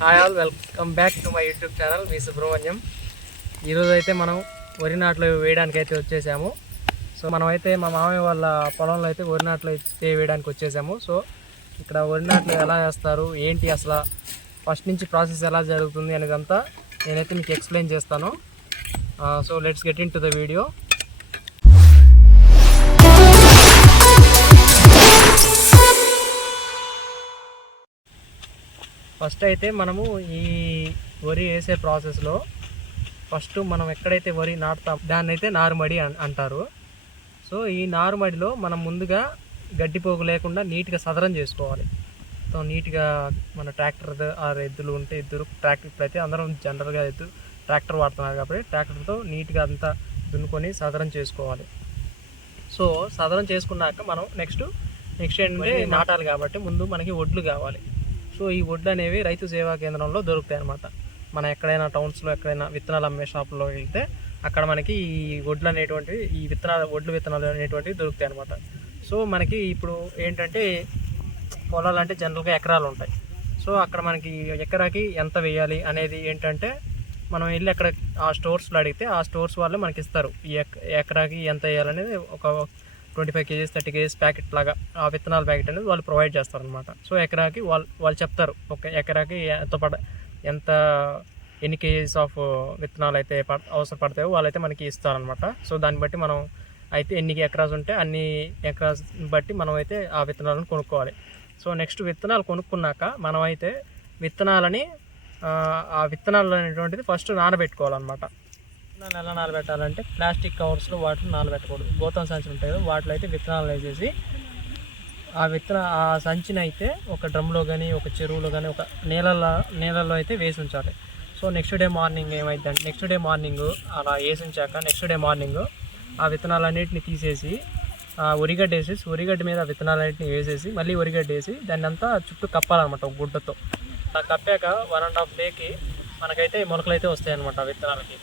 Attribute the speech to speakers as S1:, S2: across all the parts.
S1: Hi all welcome back to my YouTube channel మీ సుబ్రహ్మణ్యం. ఈరోజు అయితే మనం వరి నాట్లు వేయడానికి అయితే వచ్చేసాము. సో మనమైతే మా మామయ్య వాళ్ళ పొలంలో అయితే వరి నాట్లు అయితే వేయడానికి వచ్చేసాము. సో ఇక్కడ వరి నాట్లు ఎలా వేస్తారు ఏంటి అసలు ఫస్ట్ నుంచి ప్రాసెస్ ఎలా జరుగుతుంది అనేదంతా నేనైతే మీకు ఎక్స్ప్లెయిన్ చేస్తాను. So let's get into the video. First అయితే మనము ఈ వరి వేసే ప్రాసెస్లో ఫస్ట్ మనం ఎక్కడైతే వరి నాటుతాం దాన్ని అయితే నారుమడి అంటారు. సో ఈ నారుమడిలో మనం ముందుగా గడ్డి పోగు లేకుండా నీట్గా సదరం చేసుకోవాలి. సో నీట్గా మన ట్రాక్టర్ ఆరు ఎద్దులు ఉంటే ఎద్దులు ట్రాక్టర్ ఇప్పుడైతే అందరం జనరల్గా ఎద్దు ట్రాక్టర్ వాడుతున్నారు కాబట్టి ట్రాక్టర్తో నీట్గా అంతా దున్నుకొని సదరం చేసుకోవాలి. సో సదరం చేసుకున్నాక మనం నెక్స్ట్ నెక్స్ట్ ఏంటంటే నాటాలి కాబట్టి ముందు మనకి ఒడ్లు కావాలి. సో ఈ వడ్లు అనేవి రైతు సేవా కేంద్రంలో దొరుకుతాయి అనమాట మన ఎక్కడైనా టౌన్స్లో ఎక్కడైనా విత్తనాలు అమ్మే షాపులో వెళ్తే అక్కడ మనకి ఈ వడ్లు అనేటువంటివి ఈ విత్తనాలు వడ్లు విత్తనాలు అనేటువంటివి దొరుకుతాయి అనమాట సో మనకి ఇప్పుడు ఏంటంటే పొలాలు అంటే జనరల్గా ఎకరాలు ఉంటాయి. సో అక్కడ మనకి ఎకరాకి ఎంత వేయాలి అనేది ఏంటంటే మనం వెళ్ళి అక్కడ ఆ స్టోర్స్లో అడిగితే ఆ స్టోర్స్ వాళ్ళు మనకి ఇస్తారు. ఈ ఎకరాకి ఎంత వేయాలనేది ఒక twenty five kgs thirty kgs packet లాగా ఆ విత్తనాల ప్యాకెట్ అనేది వాళ్ళు ప్రొవైడ్ చేస్తారనమాట సో ఎకరాకి వాళ్ళు వాళ్ళు చెప్తారు ఒక ఎకరాకి ఎంత పడ ఎంత ఎన్ని కేజీస్ ఆఫ్ విత్తనాలు అయితే పడ అవసరపడతాయో వాళ్ళైతే మనకి ఇస్తారనమాట సో దాన్ని బట్టి మనం అయితే ఎన్ని ఎకరాస్ ఉంటే అన్ని ఎకరాస్ బట్టి మనం అయితే ఆ విత్తనాలను కొనుక్కోవాలి. సో నెక్స్ట్ విత్తనాలు కొనుక్కున్నాక మనం అయితే విత్తనాలని ఆ విత్తనాలు అనేటువంటిది ఫస్ట్ నానబెట్టుకోవాలన్నమాట. విత్తనాలు ఎలా నానబెట్టాలంటే ప్లాస్టిక్ కవర్స్లో వాటిని నానబెట్టకూడదు. గోతం సంచులు ఉంటాయి కదా వాటిలో అయితే విత్తనాలు వేసేసి ఆ విత్తన ఆ సంచిని అయితే ఒక డ్రమ్లో కానీ ఒక చెరువులో కానీ ఒక నీళ్ళలో నీళ్ళలో అయితే వేసి ఉంచాలి. సో నెక్స్ట్ డే మార్నింగ్ ఏమైందంటే నెక్స్ట్ డే మార్నింగ్ అలా వేసి ఉంచాక నెక్స్ట్ డే మార్నింగ్ ఆ విత్తనాలన్నింటిని తీసేసి ఆ ఉరిగడ్డ వేసేసి ఉరిగడ్డ మీద విత్తనాలన్నింటిని వేసేసి మళ్ళీ ఉరిగడ్డ వేసి దాన్ని అంతా చుట్టూ కప్పాలన్నమాట ఒక గుడ్డతో. ఆ కప్పాక వన్ అండ్ హాఫ్ డేకి మనకైతే మొలకలు అయితే వస్తాయన్నమాట విత్తనాలకి.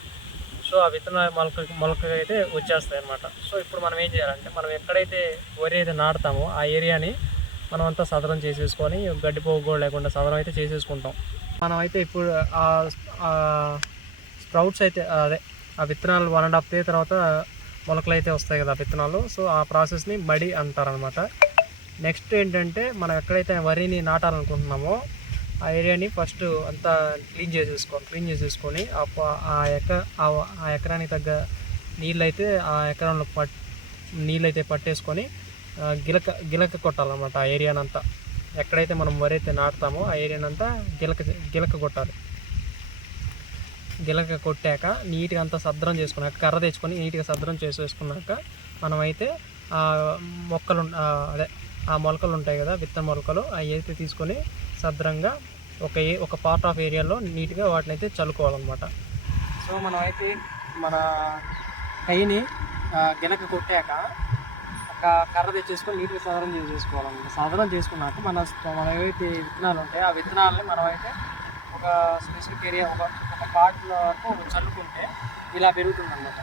S1: సో ఆ విత్తనాలు మొలక మొలక అయితే వచ్చేస్తాయి అనమాట సో ఇప్పుడు మనం ఏం చేయాలంటే మనం ఎక్కడైతే వరి అయితే నాటుతామో ఆ ఏరియాని మనం అంతా సదరం చేసేసుకొని గడ్డి పోగు కూడా లేకుండా సదరం అయితే చేసేసుకుంటాం. మనం అయితే ఇప్పుడు ఆ స్ప్రౌట్స్ అయితే అదే ఆ విత్తనాలు వన్ అండ్ హాఫ్ డే తర్వాత మొలకలు అయితే వస్తాయి కదా విత్తనాలు. సో ఆ ప్రాసెస్ని మడి అంటారనమాట నెక్స్ట్ ఏంటంటే మనం ఎక్కడైతే వరిని నాటాలనుకుంటున్నామో ఆ ఏరియాని ఫస్ట్ అంతా క్లీన్ చేసేసుకోవాలి క్లీన్ చేసేసుకొని ఆ ఆ ఎక ఆ- ఎకరానికి తగ్గ నీళ్ళైతే ఆ ఎకరంలో పట్ నీళ్ళైతే పట్టేసుకొని గిలక గిలక కొట్టాలన్నమాట ఆ ఏరియానంతా. ఎక్కడైతే మనం వరి అయితే నాటుతామో ఆ ఏరియానంతా గిలక గిలక కొట్టాలి. గిలక కొట్టాక నీట్గా అంతా సద్రం చేసుకున్నాక కర్ర తెచ్చుకొని నీట్గా సద్రం చేసేసుకున్నాక మనమైతే ఆ మొక్కలు అదే ఆ మొలకలు ఉంటాయి కదా విత్తన మొలకలు అవి అయితే తీసుకొని సద్రంగా ఒక ఏ ఒక పార్ట్ ఆఫ్ ఏరియాలో నీట్గా వాటిని అయితే చల్లుకోవాలన్నమాట. సో మనం అయితే మన కైని ఆ, గిలక కొట్టాక ఒక కర్ర తెచ్చేసుకొని నీట్గా సదరం చేసుకోవాలన్నమాట. సాధనం చేసుకున్నాక మన మన ఏవైతే విత్తనాలు ఉంటాయో ఆ విత్తనాలని మనం అయితే ఒక స్పెసిఫిక్ ఏరియా ఒక ఒక పార్ట్ వరకు చల్లుకుంటే ఇలా పెరుగుతుంది అనమాట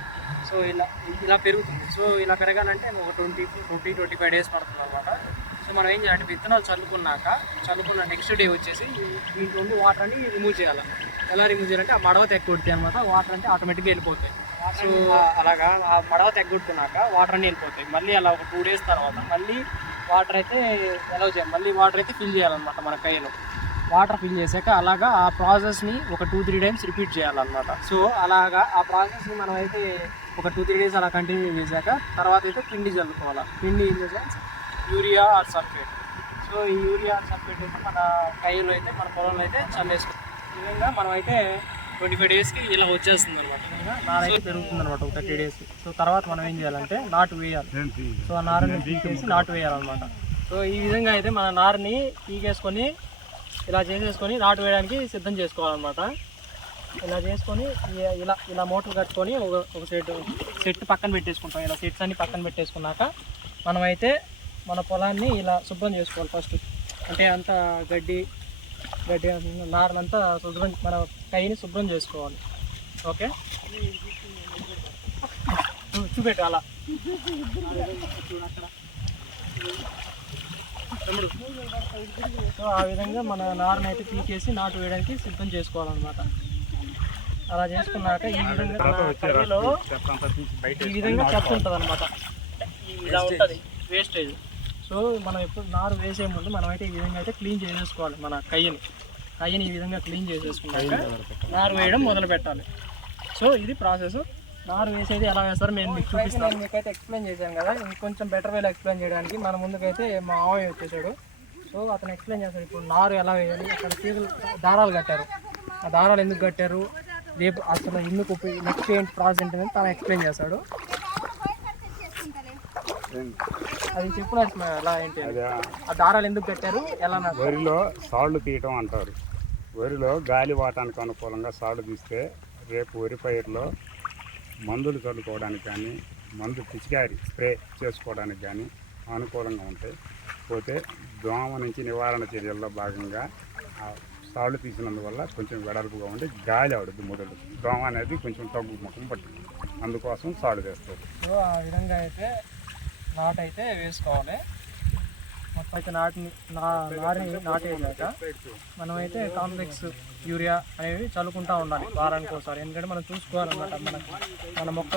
S1: సో ఇలా ఇలా పెరుగుతుంది. సో ఇలా పెరగాలంటే ఒక twenty twenty twenty five days పడుతుంది అనమాట సో మనం ఏం చేయాలంటే విత్తనాలు చల్లుకున్నాక చల్లుకున్న నెక్స్ట్ డే వచ్చేసి దీంట్లో ఉండి వాటర్ అని రిమూవ్ చేయాలి. ఎలా రిమూవ్ చేయాలంటే ఆ మడవ తెగ్గొడితే అనమాట వాటర్ అంటే ఆటోమేటిక్గా వెళ్ళిపోతాయి. సో అలాగా ఆ మడవ తెగ్గొట్టుకున్నాక వాటర్ అన్ని వెళ్ళిపోతాయి. మళ్ళీ అలా ఒక టూ డేస్ తర్వాత మళ్ళీ వాటర్ అయితే ఎలా చేయాలి. మళ్ళీ వాటర్ అయితే ఫిల్ చేయాలన్నమాట మన కైలో. వాటర్ ఫిల్ చేశాక అలాగా ఆ ప్రాసెస్ని ఒక టూ త్రీ టైమ్స్ రిపీట్ చేయాలన్నమాట. సో అలాగా ఆ ప్రాసెస్ని మనం అయితే ఒక టూ త్రీ డేస్ అలా కంటిన్యూ చేశాక తర్వాత అయితే పిండి చల్లుకోవాలి. పిండి in the sense urea or sulphate. So ఈ యూరియా ఆర్ సల్ఫేట్ అయితే మన కైలో అయితే మన పొలంలో అయితే చల్లేసుకుంటాం ఈ విధంగా మనం అయితే ట్వంటీ ఫైవ్ డేస్కి ఇలా వచ్చేస్తుంది అనమాట నారైతే పెరుగుతుంది అనమాట ఒక థర్టీ డేస్ సో తర్వాత మనం ఏం చేయాలంటే నాటు వేయాలి. సో ఆ నారుని పీకేసి నాటు వేయాలన్నమాట. సో ఈ విధంగా అయితే మన నారుని పీకేసుకొని ఇలా చేసేసుకొని నాటు వేయడానికి సిద్ధం చేసుకోవాలన్నమాట. ఇలా చేసుకొని ఇలా ఇలా మోటార్ కట్టుకొని ఒక ఒక సెట్ సెట్ పక్కన పెట్టేసుకుంటాం. ఇలా సెట్స్ అన్ని పక్కన పెట్టేసుకున్నాక మనమైతే మన పొలాన్ని ఇలా శుభ్రం చేసుకోవాలి ఫస్ట్. అంటే అంత గడ్డి గడ్డి నారనంతా శుభ్రం మన కైని శుభ్రం చేసుకోవాలి. ఓకే? చూపెట్టు అలా. సో ఆ విధంగా మన నారుని అయితే పీకేసి నాటు వేయడానికి సిద్ధం చేసుకోవాలన్నమాట. అలా చేసుకున్నాక ఈ విధంగా కర్రీలో ఈ విధంగా చెత్త ఉంటుంది అనమాట ఇలా ఉంటుంది వేస్టేజ్ సో మనం ఎప్పుడు నారు వేసే ముందు మనం అయితే ఈ విధంగా అయితే క్లీన్ చేసేసుకోవాలి మన కయ్యని. కయ్యని ఈ విధంగా క్లీన్ చేసేసుకున్నాక నారు వేయడం మొదలు పెట్టాలి. సో ఇది ప్రాసెస్. నారు వేసేది ఎలా వేస్తారో నేను మీకు చూపిస్తాను. మీకైతే ఎక్స్ప్లెయిన్ చేశాను కదా ఇంకొంచెం బెటర్ వేలో ఎక్స్ప్లెయిన్ చేయడానికి మన ముందుకైతే మా మావయ్య వచ్చేసాడు. సో అతను ఎక్స్ప్లెయిన్ చేస్తాడు ఇప్పుడు నారు ఎలా వేయాలి? అక్కడ తీగలు దారాలు కట్టారు. ఆ దారాలు ఎందుకు కట్టారు? రేపు అసలు ఎందుకు నెక్స్ట్ ఏంటి ప్రాసెస్ ఏంటి? తను ఎక్స్ప్లెయిన్ చేస్తాడు. అది చెప్పు ఎలా ఏంటి ఆ దారాలు ఎందుకు కట్టారు? ఎలా
S2: వరిలో సాళ్ళు తీయటం అంటారు. వరిలో గాలి వాతానికి అనుకూలంగా సాళ్ళు తీస్తే రేపు వరి పైరులో మందులు చల్లుకోవడానికి కానీ మందు పిచికారి స్ప్రే చేసుకోవడానికి కానీ అనుకూలంగా ఉంటాయి. కాకపోతే దోమ నుంచి నివారణ చర్యల్లో భాగంగా సాళ్ళు తీసినందువల్ల కొంచెం వెడల్పుగా ఉండి గాలి ఆడుద్ది మొదలు దోమ అనేది కొంచెం తగ్గు ముఖం పట్టింది. అందుకోసం సాళ్ళు వేస్తారు.
S1: సో ఆ విధంగా అయితే నాటు అయితే వేసుకోవాలి. మొత్తం అయితే నాటిని నా నారిని నాటేసాక మనమైతే కాంప్లెక్స్ యూరియా అనేవి చల్లుకుంటూ ఉండాలి వారానికి ఒకసారి. ఎందుకంటే మనం చూసుకోవాలన్నమాట మన మన మొక్క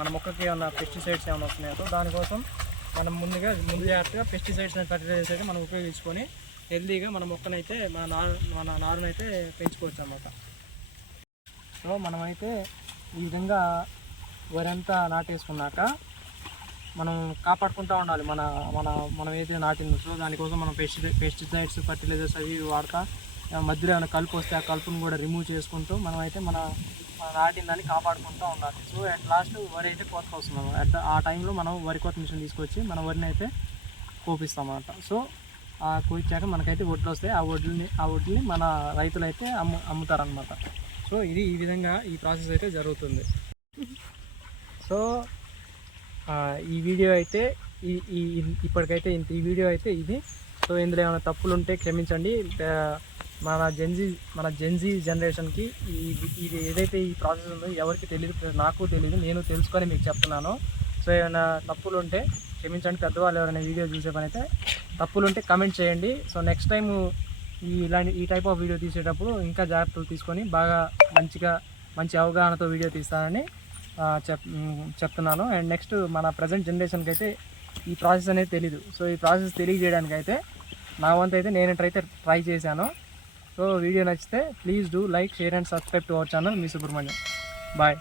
S1: మన మొక్కకి ఏమైనా పెస్టిసైడ్స్ ఏమైనా వస్తున్నాయో దానికోసం మనం ముందుగా ముందు జాగ్రత్తగా పెస్టిసైడ్స్ ఫర్టిలైజర్స్ అయితే మనం ఉపయోగించుకొని హెల్తీగా మన మొక్కనైతే మన నారు మన నారునైతే పెంచుకోవచ్చు అన్నమాట. సో మనమైతే ఈ విధంగా వరంతా నాటేసుకున్నాక మనం కాపాడుకుంటూ ఉండాలి. మన మన మనం ఏదైతే నాటిందో సో దానికోసం మనం పెస్టి పెస్టిసైడ్స్ ఫర్టిలైజర్స్ అవి వాడతా మధ్యలో ఏమైనా కలుపు వస్తే ఆ కలుపును కూడా రిమూవ్ చేసుకుంటూ మనమైతే మన నాటిందని కాపాడుకుంటూ ఉండాలి సో అట్ లాస్ట్ వరి అయితే కోతకు వస్తున్నాము. అట్ ఆ టైంలో మనం వరి కోత మిషన్ తీసుకొచ్చి మన వరిని అయితే కోపిస్తాం అనమాట సో ఆ కోయించాక మనకైతే వడ్లు వస్తాయి. ఆ వడ్లని ఆ వడ్లని మన రైతులు అయితే అమ్ము అమ్ముతారనమాట సో ఇది ఈ విధంగా ఈ ప్రాసెస్ అయితే జరుగుతుంది. సో ఈ వీడియో అయితే ఈ ఈ ఇప్పటికైతే ఇంత ఈ వీడియో అయితే ఇది. సో ఇందులో ఏమైనా తప్పులు ఉంటే క్షమించండి మన జెన్జీ మన జెన్జీ జనరేషన్కి ఈ ఇది ఏదైతే ఈ ప్రాసెస్ ఉందో ఎవరికి తెలియదు నాకు తెలియదు నేను తెలుసుకొని మీకు చెప్తున్నాను. సో ఏమైనా తప్పులు ఉంటే క్షమించండి పెద్దవాళ్ళు ఎవరైనా వీడియో చూసే పని అయితే తప్పులు ఉంటే కమెంట్ చేయండి. సో నెక్స్ట్ టైం ఈ ఇలాంటి ఈ టైప్ ఆఫ్ వీడియో తీసేటప్పుడు ఇంకా జాగ్రత్తలు తీసుకొని బాగా మంచిగా మంచి అవగాహనతో వీడియో తీస్తానని చెప్ చెప్తున్నాను. అండ్ నెక్స్ట్ మన ప్రజెంట్ జనరేషన్కి అయితే ఈ ప్రాసెస్ అనేది తెలీదు. సో ఈ ప్రాసెస్ తెలియజేయడానికి అయితే నా వంతు అయితే నేను అయితే ట్రై చేశాను. సో వీడియో నచ్చితే please do like share and subscribe to our channel. Me Subrahmanyam. Bye.